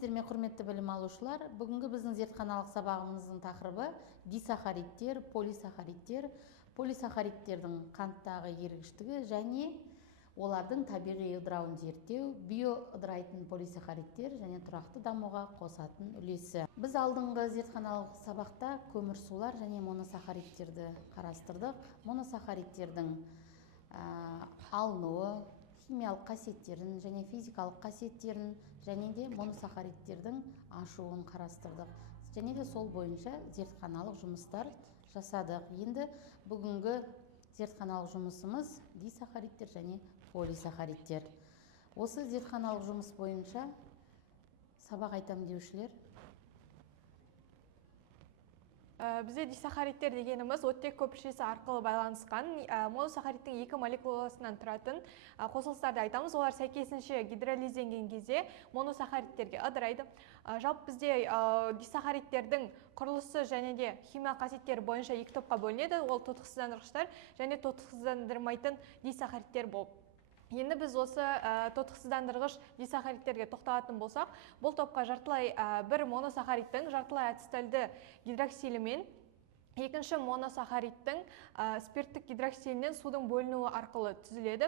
Сәлеметсіздер ме, құрметті білім алушылар? Бүгінгі біздің зертханалық сабағымыздың тақырыбы дисахаридтер, полисахаридтердің қанттағы ергіштігі және олардың табиғи ыдырауын зерттеу, биоыдырайтын полисахаридтер және тұрақты дамуға қосатын үлесі. Біз алдыңғы зертханалық сабақта көмірсулар және моносахаридтерді қарастырдық. Моносахаридтердің алынуы, химиялық қасиеттерін және физикалық қасиеттерін және де моносахаридтердің ашуын қарастырдық. Және де сол бойынша зертханалық жұмыстар жасадық. Енді бүгінгі зертханалық жұмысымыз дисахаридтер және полисахаридтер. Осы зертханалық жұмыс бойынша сабақ айтам деушілер? Бізде дисахаридтер дегеніміз оттек көпіршесі арқылы байланысқан моносахаридтің екі молекуласынан тұратын қосылыстарды айтамыз. Олар сәйкесінше гидролизденген кезде моносахаридтерге ыдырайды. Жалпы бізде дисахаридтердің құрылысы және де химиялық қасиеттері бойынша екі топқа бөлінеді. Ол тотықсыздандырғыштар және тотықсыздандырмайтын дисахаридтер болып. Енді біз осы тотықсыздандырғыш дисахаридтерге тоқталатын болсақ, бұл топқа жартылай бір моносахаридтің жартылай ацетальды гидроксилімен екінші моносахаридтің спирттік гидроксилінен судың бөлінуі арқылы түзіледі.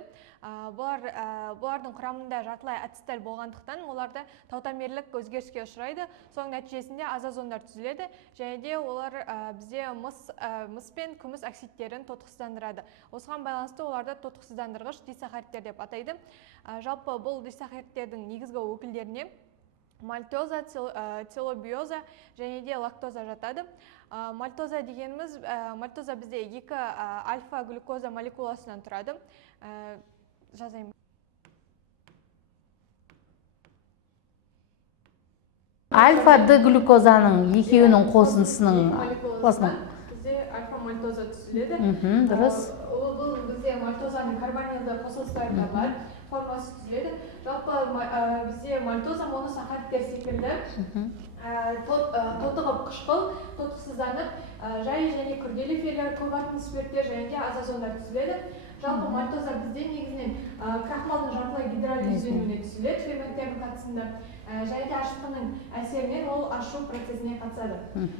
Бұлардың құрамында жартылай ацеталь болғандықтан оларда таутомерлік өзгеріске ұшырайды. Соның нәтижесінде азозондар түзіледі және де олар бізде мыс пен күміс оксидтерін тотықсыздандырады. Осыған байланысты оларды тотықсыздандырғыш дисахаридтер деп атайды. Жалпы бұл дисахаридтердің негізгі өкілдеріне мальтоза, телобиоза және де лактоза жатады. Мальтоза дегеніміз, мальтоза бізде екі альфа-глюкоза молекуласынан тұрады. Жазайын. Альфа-д-глюкозаның екеуінің қосындысының молекуласынан бізде альфа-мальтоза түзіледі. Дұрыс. Бұл бізде мальтозаның карбонилді қосылыстарында бар формасы түзіледі. Жалпы бізде мальтоза моносахаридтер секілді тотығып қышқыл, тотықсызданып, жай және күрделі көпатомды спирттер және де азозондар түзіледі. Жалпы мальтоза бізде негізінен крахмалдың жартылай гидролизленуіне түзіледі ферменттердің қатысында. Және де ашытқының әсерінен ол ашу процесіне қатысады.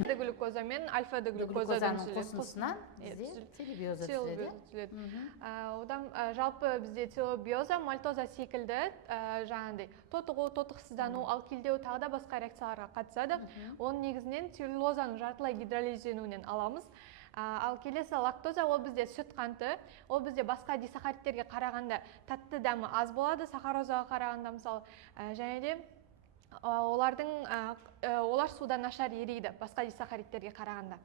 Д-глюкоза мен альфа-д-глюкозадан қосылысынан бізде телобиоза түзіледі. Одан жалпы бізде телобиоза, мальтоза секілді жаңағыдай тотығу, тотықсыздану, алкилдеу тағы да басқа реакцияларға қатысады. Оның негізінен целлюлозаның жартылай гидролизленуінен аламыз. Ал келесі лактоза, ол бізде сүт қанты, ол бізде басқа дисахаридтерге қарағанда тәтті дәмі аз болады, сахарозаға қарағанда мысалы, және де олар суда нашар ериді басқа дисахаридтерге қарағанда.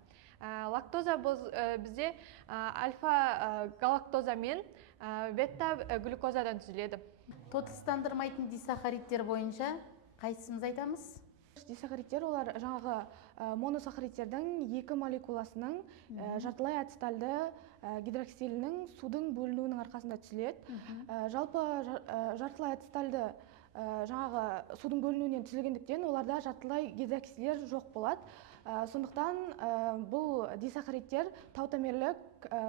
Лактоза бізде альфа-галактоза мен бета-глюкозадан түзіледі. Тотықсыздандырмайтын дисахаридтер бойынша қайсымыз айтамыз? Дисахаридтер олар жаңағы моносахаридтердің екі молекуласының жартылай ацетальды гидроксилінің судың бөлінуінің арқасында түзіледі. Жалпы жартылай ацетальды жаңағы судың бөлінуінен түзілгендіктен оларда жартылай гидроксилер жоқ болады. Сондықтан бұл дисахаридтер таутомерлік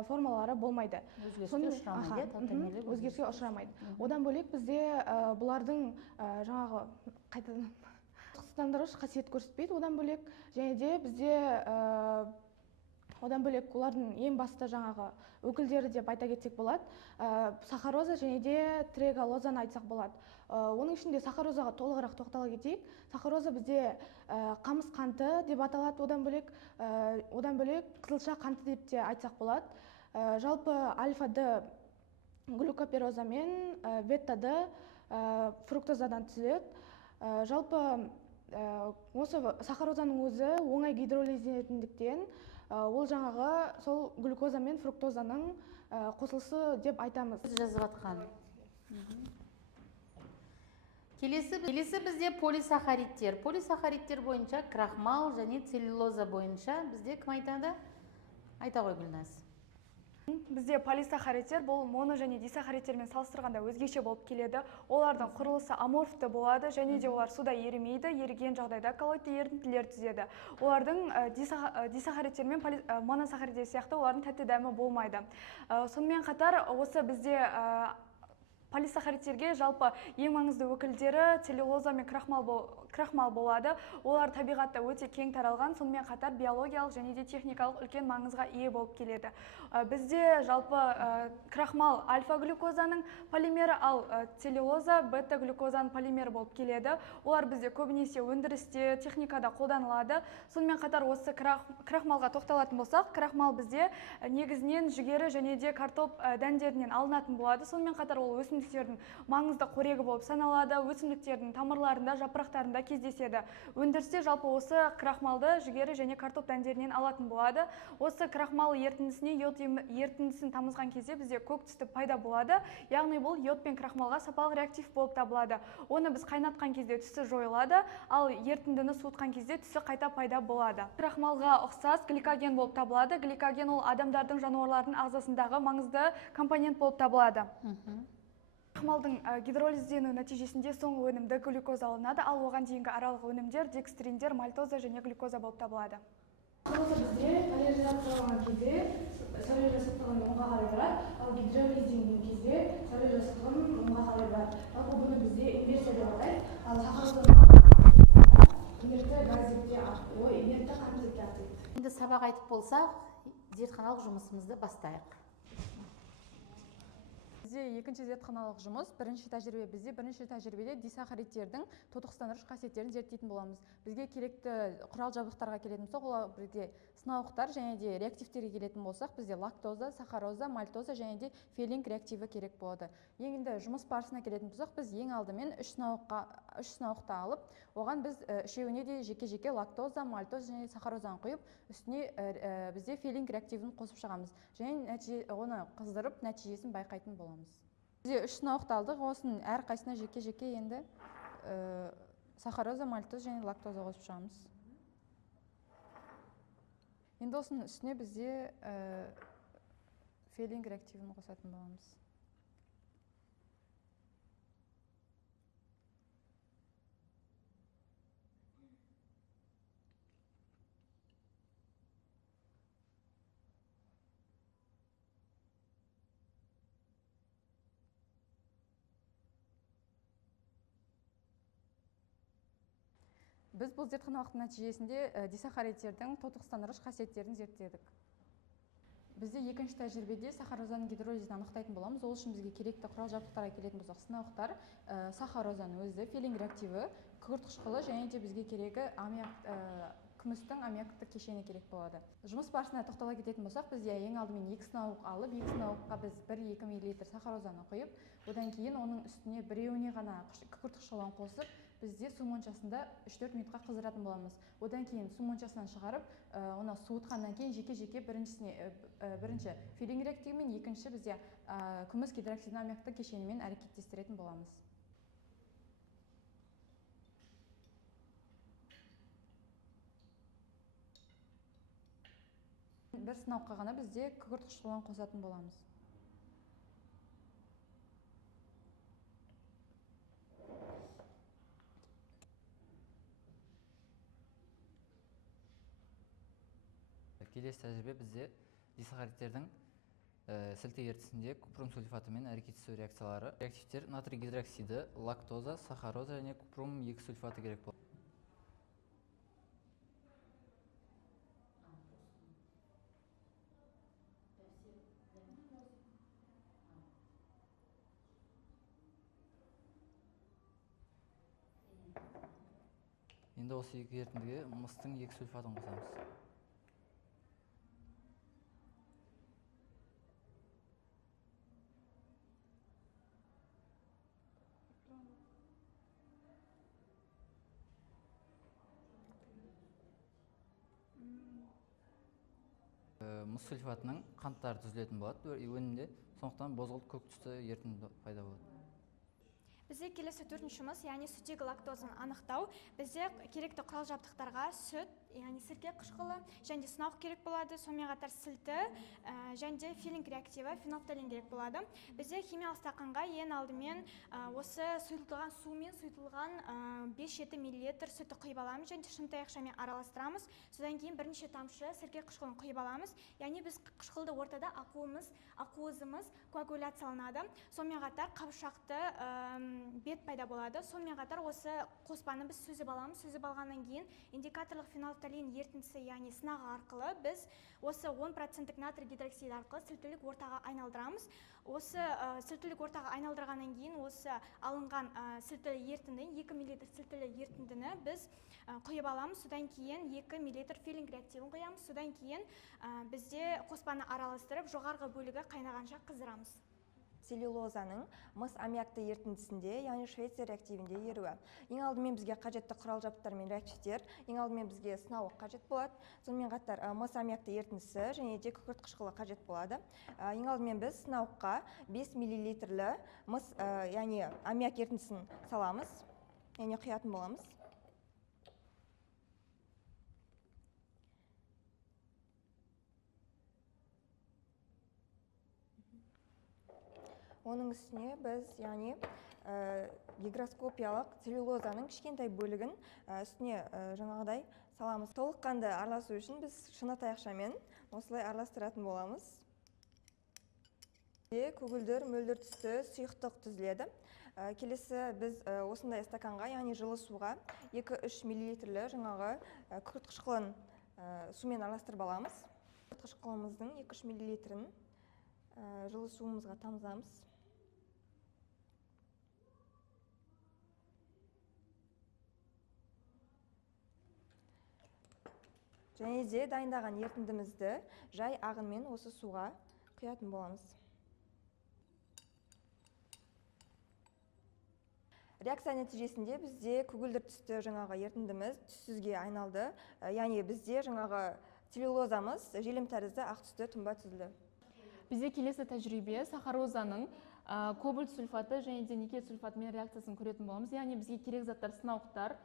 формалары болмайды. Өзгеріске ұшырамайды. Одан бөлек бізде бұлардың жаңағы тотықсыздандырғыш қасиет көрсетпейді. Одан бөлек және де бізде одан бөлек олардың ең басты жаңағы өкілдері деп айта кетсек болады. Сахароза және де трегалозаны айтсақ болады. Оның ішінде сахарозаға толығырақ тоқтала кетейік. Сахароза бізде қамыс қанты деп аталады. Одан бөлек қызылша қанты деп те айтсақ болады. Жалпы альфа-д глюкопероза мен бета-д фруктозадан түзіледі. Жалпы осы сахарозаның өзі оңай гидролизленетіндіктен ол жаңағы сол глюкоза мен фруктозаның қосылысы деп айтамыз. Жазып атқан. Келесі бізде полисахаридтер. Полисахаридтер бойынша крахмал және целлюлоза бойынша бізде кім айтады? Айта ғой Гүлназ. Бізде полисахаридтер бұл моно және дисахаридтермен салыстырғанда өзгеше болып келеді. Олардың құрылысы аморфты болады және де олар суда ерімейді. Еріген жағдайда коллоидты ерітінділер түзеді. Олардың дисахаридтер мен моносахаридтер сияқты олардың тәтті дәмі болмайды. Сонымен қатар осы бізде полисахаридтерге жалпы ең маңызды өкілдері целлюлоза мен крахмал болады. Олар табиғатта өте кең таралған, сонымен қатар биологиялық және де техникалық үлкен маңызға ие болып келеді. Бізде жалпы крахмал альфа-глюкозаның полимері, ал целлюлоза бета-глюкозаның полимері болып келеді. Олар бізде көбінесе өндірісте, техникада қолданылады. Сонымен қатар осы крахмалға тоқталатын болсақ, крахмал бізде негізінен жүгері және де картоп дәндерінен алынатын болады. Сонымен қатар ол өсімдіктердің маңызды қорегі болып саналады. Өсімдіктердің тамырларында, жапырақтарында кездеседі. Өндірісте жалпы осы крахмалды жүгері және картоп дәндерінен алатын болады. Осы крахмал ерітіндісіне йод ерітіндісін тамызған кезде бізде көк түсті пайда болады. Яғни бұл йод пен крахмалға сапалық реактив болып табылады. Оны біз қайнатқан кезде түсі жойылады, ал ерітіндіні суытқан кезде түсі қайта пайда болады. Крахмалға ұқсас гликоген болып табылады. Гликоген ол адамдардың, жануарлардың ағзасындағы маңызды компонент болып табылады. Крахмалдың гидролиздену нәтижесінде соңғы өнімді глюкоза алынады, ал оған дейінгі аралық өнімдер декстриндер, мальтоза және глюкоза болып табылады. Бізде поляризацияланған кезде сәуле жасақтығын оңға қарай барады, ал гидролизденген кезде сәуле жасақтығын оңға қарай барады. Жалпы бұны бізде инверсия деп атайды, ал сахарозаны инертті газ деп те атайды, инертті қант деп те атайды. Енді сабақ айтып болсақ, зертханалық жұмысымызды бастайық. Бізде екінші зертханалық жұмыс, бірінші тәжірибеде дисахаридтердің тотықсандырғыш қасиеттерін зерттейтін боламыз. Бізге керекті құрал жабдықтарға келетін болсақ, олар бірге сынауықтар және де реактивтерге келетін болсақ, бізде лактоза, сахароза, мальтоза және де фелинг реактиві керек болады. Енді жұмыс барысына келетін болсақ, біз ең алдымен үш сынауықты алып, оған біз үшеуіне де жеке-жеке лактоза, мальтоза және сахарозаны құйып, үстіне бізде фелинг реактивін қосып шығамыз. Және оны қыздырып, нәтижесін байқайтын боламыз. Бізде үш сынауықты алдық, осының әр қайсына жеке-жеке енді сахароза, мальтоза және лактоза қосып шығамыз. Енді осының үстіне бізде фелинг реактивін қосатын боламыз. Біз бұл зертханалық нәтижесінде дисахаридтердің тотықсандырғыш қасиеттерін зерттедік. Бізде екінші тәжірибеде сахарозаның гидролизін анықтайтын боламыз. Ол үшін бізге керекті құрал жабдықтарға келетін болсақ, сынауықтар, сахарозаның өзі, фелинг реактиві, күкірт қышқылы және де бізге керегі күмістің аммиакты кешені керек болады. Жұмыс барысына тоқтала кететін болсақ, бізде ең алдымен екі сынауық алып, екі сынауыққа біз 1-2 мл сахарозаны құйып, одан кейін оның үстіне біреуіне ғана күкірт қышқылын қосып, бізде су моншасында 3-4 минутқа қыздыратын боламыз. Одан кейін су моншасынан шығарып, оны суытқаннан кейін жеке-жеке бірінші фелинг реактиві мен екінші бізде күміс гидроксидті аммиакты кешенімен әрекеттестіретін боламыз. Бір сынауыққа ғана бізде күкірт қышқылын қосатын боламыз. Келесі тәжірибе бізде дисахаридтердің сілті ертісінде купрум сульфатымен әрекеттесу реакциялары. Реактивтер натрий гидроксиді, лактоза, сахароза және купрум 2 сульфаты керек болады. Енді осы екі ерітіндіге мыстың 2 сульфатын қосамыз. Мыс сульфатының қанттары түзілетін болады өнімде, сондықтан бозғылт көк түсті ерітінді пайда болады. Бізде келесі төртіншіміз, яғни сүттегі лактозаны анықтау. Бізде керекті құрал жабдықтарға сүт, яғни сірке қышқылы, және сынауық керек болады. Сонымен қатар сілті және де филинг реактиві, фенофталин керек болады. Бізде химиялық стақанға ең алдымен осы сұйылтылған сумен сұйылтылған 5-7 мл сүтті құйып аламыз және шыны таяқшамен араластырамыз. Содан кейін бірнеше тамшы сірке қышқылын құйып аламыз. Яғни біз қышқылды ортада ақуызымыз коагуляцияланады. Сонымен қатар қабыршақты бет пайда болады. Сонымен қатар осы қоспаны біз сүзіп аламыз. Сүзіп алғаннан кейін индикаторлық фенофталин ерітіндісі, яғни сынағы арқылы біз осы 10% натрий гидроксиді арқылы сілтілік ортаға айналдырамыз. Осы сілтілік ортаға айналдырғаннан кейін осы алынған сілтілі ерітінді, 2 мл сілтілі ерітіндіні біз құйып аламыз. Содан кейін 2 мл филинг реактивін құямыз. Содан кейін бізде қоспаны араластырып, жоғарғы бөлігі қайнағанша қыздырамыз. Целлюлозаның мыс аммиакты ерітіндісінде, яғни Швейцария реактивінде еруі. Ең алдымен бізге қажетті құрал жабдықтар мен реактивтер, ең алдымен бізге сынауық қажет болады. Сонымен қатар мыс аммиакты ерітіндісі және де күкірт қышқылы қажет болады. Ең алдымен біз сынауыққа 5 мл мыс, яғни аммиак ерітіндісін саламыз, яғни құятын боламыз. Оның үстіне біз, яғни гигроскопиялық целлюлозаның кішкентай бөлігін үстіне жаңағыдай саламыз. Толыққанды араласу үшін біз шыны таяқшамен осылай араластыратын боламыз. Көгілдір, мөлдір түсті сұйықтық түзіледі. Келесі біз осындай стаканға, яғни жылы суға 2-3 мл жаңағы күкірт қышқылын сумен араластырып аламыз. Күкірт қышқылымыздың 2-3 мл жылы суымызға тамызамыз. Және де дайындаған ерітіндімізді жай ағынмен осы суға құятын боламыз. Реакция нәтижесінде бізде көгілдір түсті жаңағы ерітіндіміз түссізге айналды. Яғни бізде жаңағы целлюлозамыз желім тәрізді ақ түсті тұнба түзілді. Бізде келесі тәжірибе сахарозаның кобальт сульфаты және де никель сульфатымен реакциясын көретін боламыз. Яғни бізге керек заттар сынауықтар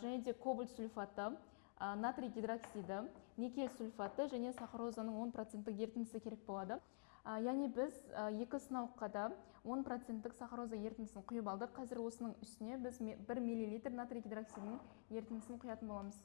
және де кобальт сульфаты, натрий гидроксиді, никель сульфаты және сахарозаның 10% ерітіндісі керек болады. Яғни біз екі сынауыққа да 10% сахароза ерітіндісін құйып алдық. Қазір осының үстіне біз 1 мл натрий гидроксидінің ерітіндісін құятын боламыз.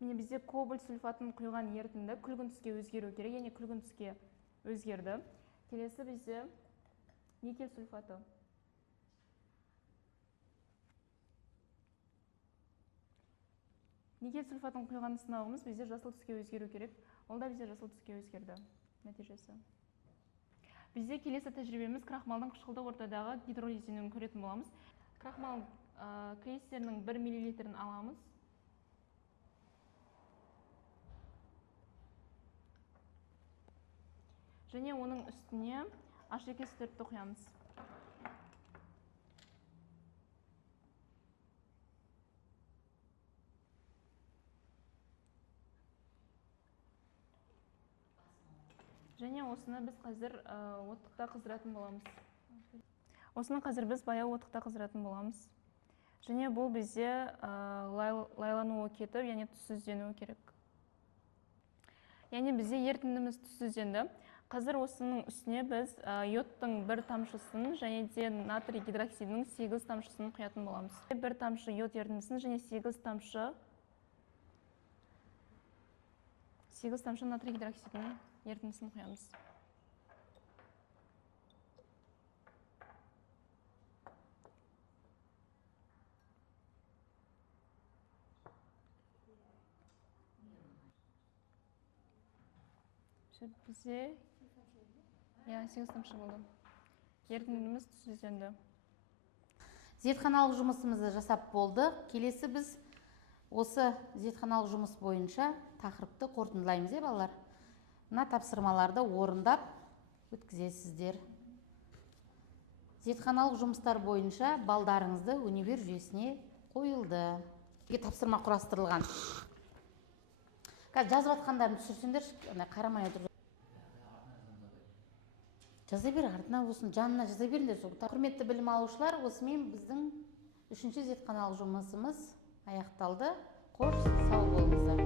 Міне бізде кобальт сульфатын құйған ерітінді күлгін түске өзгеру керек, яғни күлгін түске өзгерді. Келесі бізде никель сульфаты. Никель сульфатын құйған сынауымыз бізде жасыл түске өзгеру керек. Ол да бізде жасыл түске өзгерді нәтижесі. Бізде келесі тәжірибеміз крахмалдың қышқылдық ортадағы гидролизінін көретін боламыз. Крахмал крейсерінің 1 мл аламыз. Және оның үстіне H2S4-ті құямыз. Және осыны біз қазір оттықта қыздыратын боламыз. Осыны қазір біз баяу оттықта қыздыратын боламыз. Және бұл бізде лайлануы кетіп, яғни түссізденуі керек. Яғни бізде ерітіндіміз түссізденді. Қазір осының үстіне біз йодтың 1 тамшысын және де натрий гидроксидінің 8 тамшысын құятын боламыз. 1 тамшы йод ерітіндісін және 8 тамшы натрий гидроксидінің ерітіндісін құямыз. Бізде 8 тамшы болды. Ерітіндіміз түссізденді. Зертханалық жұмысымызды жасап болды. Келесі біз осы зертханалық жұмыс бойынша тақырыпты қорытындылаймыз, балалар. Мына тапсырмаларды орындап өткізесіздер. Зертханалық жұмыстар бойынша балдарыңызды универ жүйесіне қойылды. Тапсырма құрастырылған. Қазір жазып жатқандарын түсірсеңдер, қарамай отырып. Жаза бер, артына осыны жанына жаза беріңдер. Құрметті білім алушылар, осымен біздің 3-ші зертханалық жұмысымыз аяқталды. Қош, сау болыңыздар.